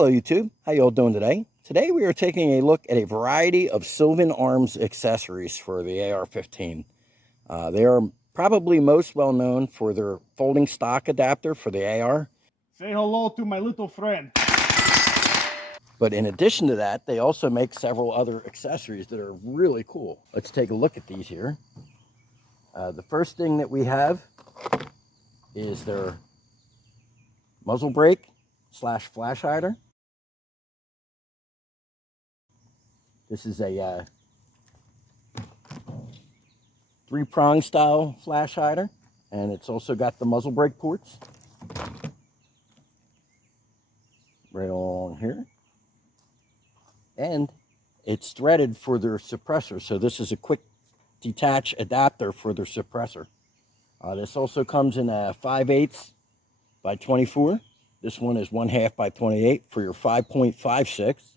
Hello YouTube, how y'all doing today? Today we are taking a look at a variety of SYLVAN Arms accessories for the AR-15. They are probably most well known for their folding stock adapter for the AR. Say hello to my little friend. But in addition to that, they also make several other accessories that are really cool. Let's take a look at these here. The first thing that we have is their muzzle brake / flash hider. This is a 3-prong style flash hider, and it's also got the muzzle brake ports right along here, and it's threaded for their suppressor. So this is a quick detach adapter for their suppressor. This also comes in a 5/8 by 24. This one is 1/2 by 28 for your 5.56.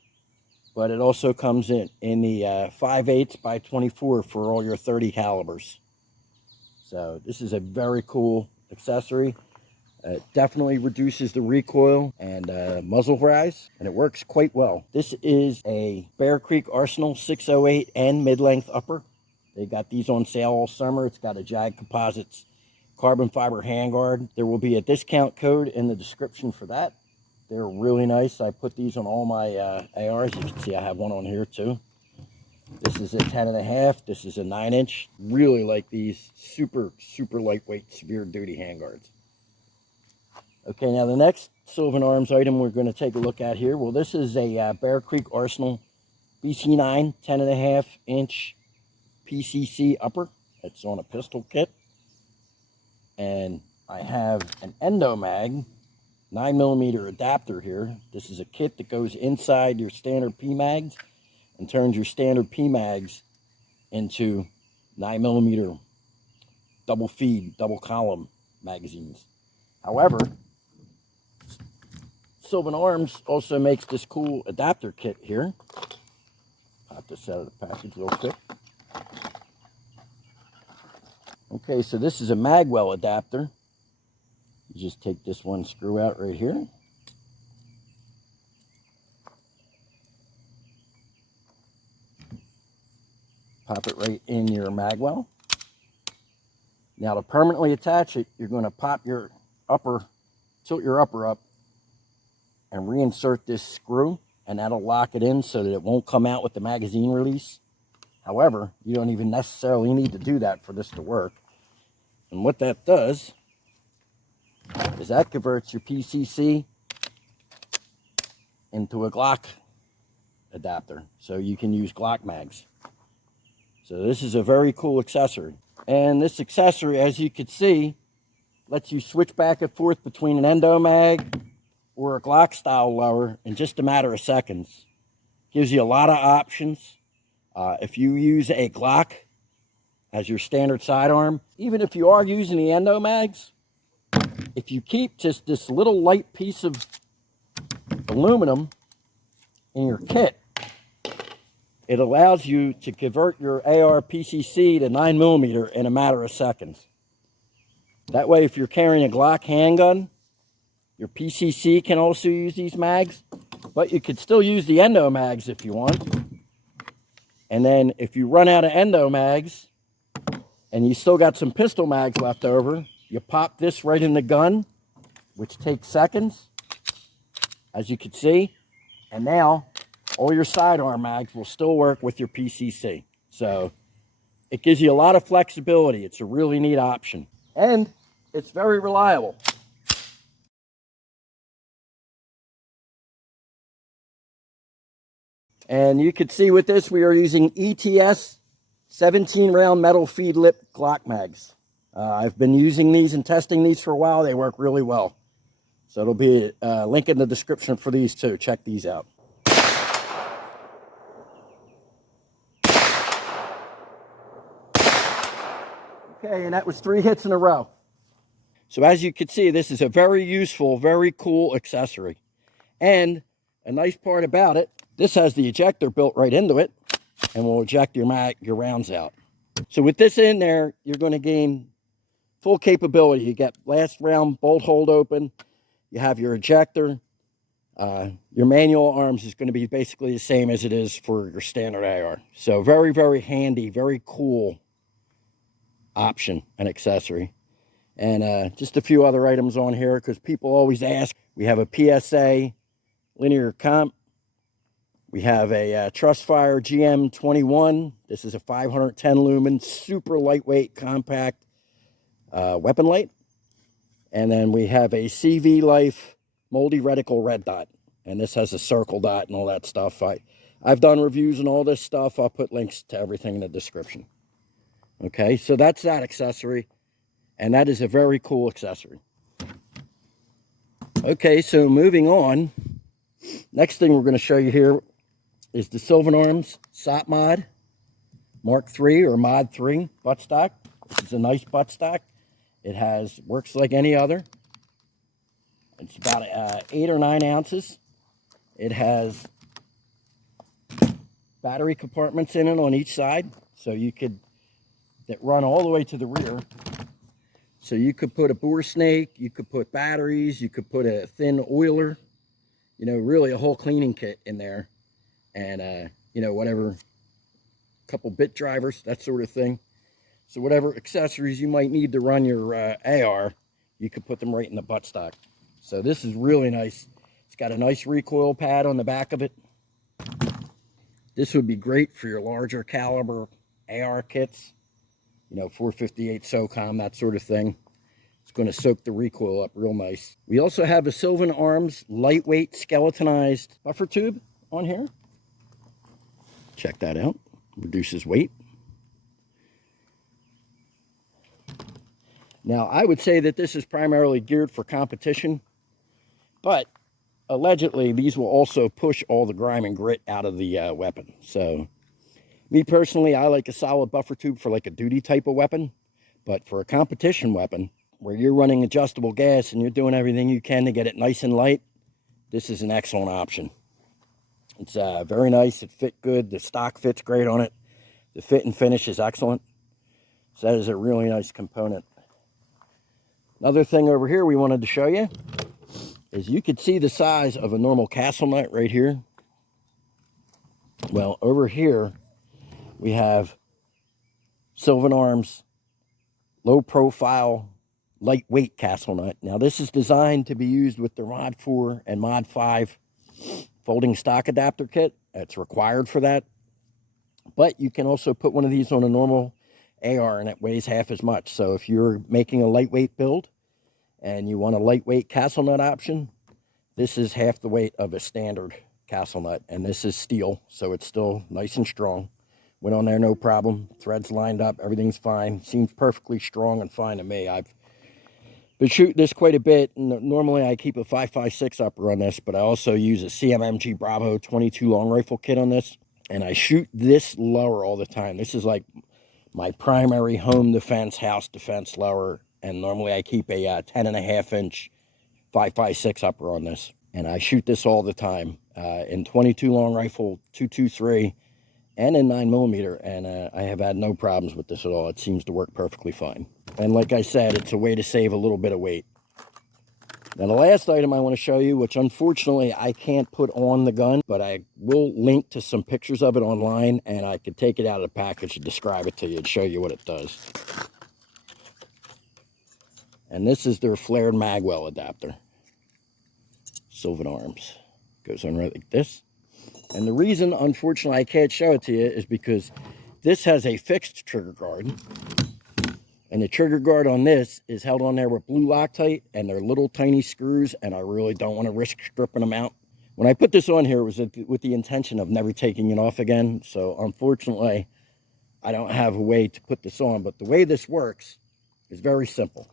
But it also comes in the 5/8 by 24 for all your 30 calibers. So this is a very cool accessory. It definitely reduces the recoil and muzzle rise, and it works quite well. This is a Bear Creek Arsenal 608 and mid-length upper. They got these on sale all summer. It's got a Jag Composites carbon fiber handguard. There will be a discount code in the description for that. They're really nice. I put these on all my ARs. You can see I have one on here too. This is a 10.5. This is a 9-inch. Really like these. Super lightweight, severe duty handguards. Okay, now the next SYLVAN Arms item we're going to take a look at here. Well, this is a Bear Creek Arsenal BC9 10.5-inch PCC upper. It's on a pistol kit. And I have an Endomag 9mm adapter here. This is a kit that goes inside your standard PMags and turns your standard PMags into 9mm double feed, double column magazines. However, SYLVAN Arms also makes this cool adapter kit here. Pop this out of the package real quick. Okay, so this is a magwell adapter. You just take this one screw out right here. Pop it right in your magwell. Now to permanently attach it, you're going to pop your upper, tilt your upper up, and reinsert this screw, and that'll lock it in so that it won't come out with the magazine release. However, you don't even necessarily need to do that for this to work. And what that does is that converts your PCC into a Glock adapter, so you can use Glock mags. So this is a very cool accessory. And this accessory, as you can see, lets you switch back and forth between an Endomag or a Glock style lower in just a matter of seconds. Gives you a lot of options. If you use a Glock as your standard sidearm, even if you are using the Endomags, if you keep just this little light piece of aluminum in your kit, it allows you to convert your AR PCC to 9mm in a matter of seconds. That way, if you're carrying a Glock handgun, your PCC can also use these mags, but you could still use the Endomags if you want. And then if you run out of Endomags and you still got some pistol mags left over, you pop this right in the gun, which takes seconds, as you can see. And now, all your sidearm mags will still work with your PCC. So, it gives you a lot of flexibility. It's a really neat option. And it's very reliable. And you can see with this, we are using ETS 17-round metal feed lip Glock mags. I've been using these and testing these for a while. They work really well. So it'll be a link in the description for these too. Check these out. Okay, and that was 3 hits in a row. So as you can see, this is a very useful, very cool accessory. And a nice part about it, this has the ejector built right into it and will eject your rounds out. So with this in there, you're going to gain full capability. You get last round bolt hold open. You have your ejector. Your manual arms is going to be basically the same as it is for your standard AR. So very, very handy, very cool option and accessory. And just a few other items on here because people always ask. We have a PSA linear comp. We have a Trustfire GM21. This is a 510 lumen, super lightweight, compact weapon light. And then we have a CV Life Moldy Reticle red dot. And this has a circle dot and all that stuff. I've done reviews on all this stuff. I'll put links to everything in the description. Okay, so that's that accessory. And that is a very cool accessory. Okay, so moving on. Next thing we're going to show you here is the SYLVAN Arms SOP Mod Mark III or Mod 3 buttstock. This is a nice buttstock. It works like any other. It's about 8 or 9 ounces. It has battery compartments in it on each side, so you could that run all the way to the rear. So you could put a bore snake, you could put batteries, you could put a thin oiler, you know, really a whole cleaning kit in there. And, you know, whatever, couple bit drivers, that sort of thing. So whatever accessories you might need to run your AR, you could put them right in the buttstock. So this is really nice. It's got a nice recoil pad on the back of it. This would be great for your larger caliber AR kits. You know, 458 SOCOM, that sort of thing. It's going to soak the recoil up real nice. We also have a SYLVAN Arms lightweight skeletonized buffer tube on here. Check that out. Reduces weight. Now, I would say that this is primarily geared for competition, but allegedly these will also push all the grime and grit out of the weapon. So me personally, I like a solid buffer tube for like a duty type of weapon, but for a competition weapon where you're running adjustable gas and you're doing everything you can to get it nice and light, this is an excellent option. It's very nice. It fit good. The stock fits great on it. The fit and finish is excellent. So that is a really nice component. Another thing over here we wanted to show you is you could see the size of a normal castle nut right here. Well, over here we have SYLVAN Arms low profile lightweight castle nut. Now this is designed to be used with the Mod 4 and Mod 5 folding stock adapter kit. It's required for that. But you can also put one of these on a normal AR and it weighs half as much. So if you're making a lightweight build and you want a lightweight castle nut option, this is half the weight of a standard castle nut. And this is steel, so it's still nice and strong. Went on there no problem. Threads lined up, everything's fine. Seems perfectly strong and fine to me. I've been shooting this quite a bit. Normally I keep a 5.56 upper on this, but I also use a CMMG Bravo 22 long rifle kit on this. And I shoot this lower all the time. This is like my primary home defense, house defense lower. And normally I keep a 10.5-inch 5.56 upper on this. And I shoot this all the time in 22 long rifle, 223, and in 9mm. And I have had no problems with this at all. It seems to work perfectly fine. And like I said, it's a way to save a little bit of weight. Now the last item I want to show you, which unfortunately I can't put on the gun, but I will link to some pictures of it online, and I could take it out of the package and describe it to you and show you what it does. And this is their flared magwell adapter. SYLVAN Arms. Goes on right like this. And the reason, unfortunately, I can't show it to you is because this has a fixed trigger guard. And the trigger guard on this is held on there with blue Loctite, and they're little tiny screws, and I really don't want to risk stripping them out. When I put this on here, it was with the intention of never taking it off again. So unfortunately, I don't have a way to put this on. But the way this works is very simple.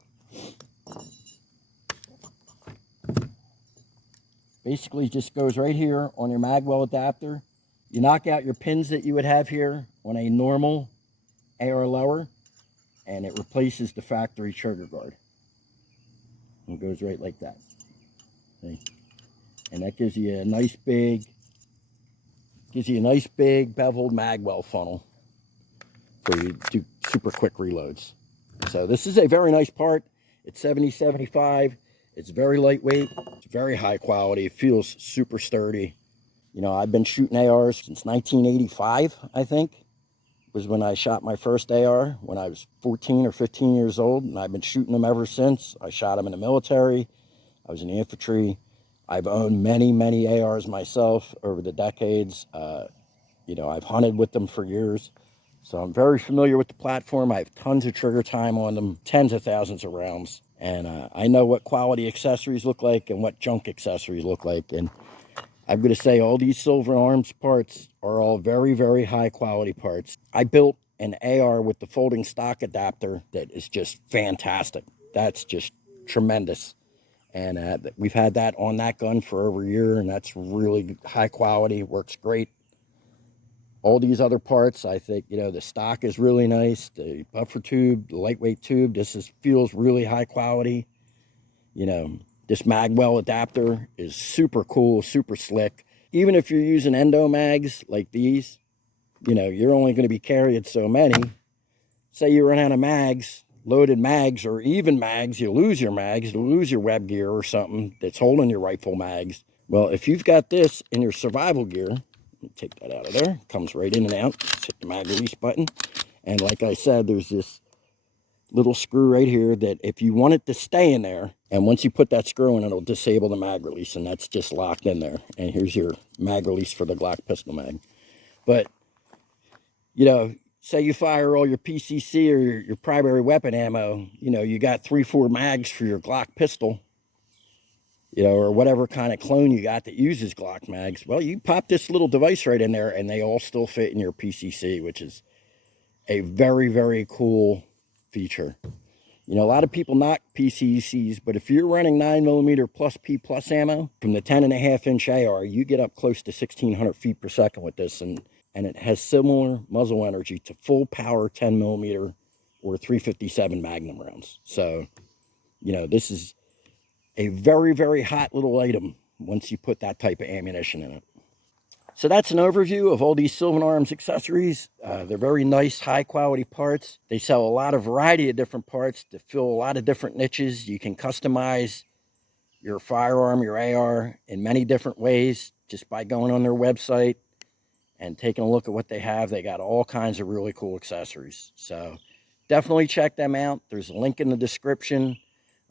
Basically, just goes right here on your magwell adapter. You knock out your pins that you would have here on a normal AR lower, and it replaces the factory trigger guard. And it goes right like that. See? And that gives you a nice big beveled magwell funnel so you do super quick reloads. So this is a very nice part. It's 70-75. It's very lightweight. It's very high quality. It feels super sturdy. You know, I've been shooting ARs since 1985, I think, was when I shot my first AR when I was 14 or 15 years old, and I've been shooting them ever since. I shot them in the military. I was in the infantry. I've owned many, many ARs myself over the decades. You know, I've hunted with them for years. So I'm very familiar with the platform. I have tons of trigger time on them, tens of thousands of rounds. And I know what quality accessories look like and what junk accessories look like. And I'm going to say all these SYLVAN Arms parts are all very, very high quality parts. I built an AR with the folding stock adapter that is just fantastic. That's just tremendous. And we've had that on that gun for over a year, and that's really high quality, works great. All these other parts, I think, you know, the stock is really nice. The buffer tube, the lightweight tube, feels really high quality. You know, this magwell adapter is super cool, super slick. Even if you're using endo mags like these, you know, you're only going to be carrying so many. Say you run out of mags, loaded mags, or even mags, you lose your mags, you lose your web gear or something that's holding your rifle mags. Well, if you've got this in your survival gear, take that out of there, comes right in and out. Just hit the mag release button, and like I said, there's this little screw right here that if you want it to stay in there, and once you put that screw in, it'll disable the mag release, and that's just locked in there. And here's your mag release for the Glock pistol mag. But you know, say you fire all your PCC or your primary weapon ammo, you know, you got 3-4 mags for your Glock pistol, you know, or whatever kind of clone you got that uses Glock mags. Well, you pop this little device right in there and they all still fit in your PCC, which is a very, very cool feature. You know, a lot of people knock PCCs, but if you're running 9mm plus P plus ammo from the 10.5-inch AR, you get up close to 1,600 feet per second with this, and it has similar muzzle energy to full power 10mm or 357 Magnum rounds. So, you know, this is a very, very hot little item once you put that type of ammunition in it. So that's an overview of all these SYLVAN Arms accessories. They're very nice, high-quality parts. They sell a lot of variety of different parts to fill a lot of different niches. You can customize your firearm, your AR, in many different ways just by going on their website and taking a look at what they have. They got all kinds of really cool accessories. So definitely check them out. There's a link in the description.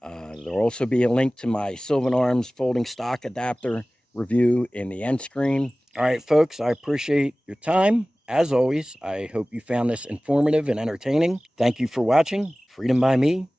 There'll also be a link to my SYLVAN Arms folding stock adapter review in the end screen. All right, folks, I appreciate your time. As always, I hope you found this informative and entertaining. Thank you for watching. Freedom by me.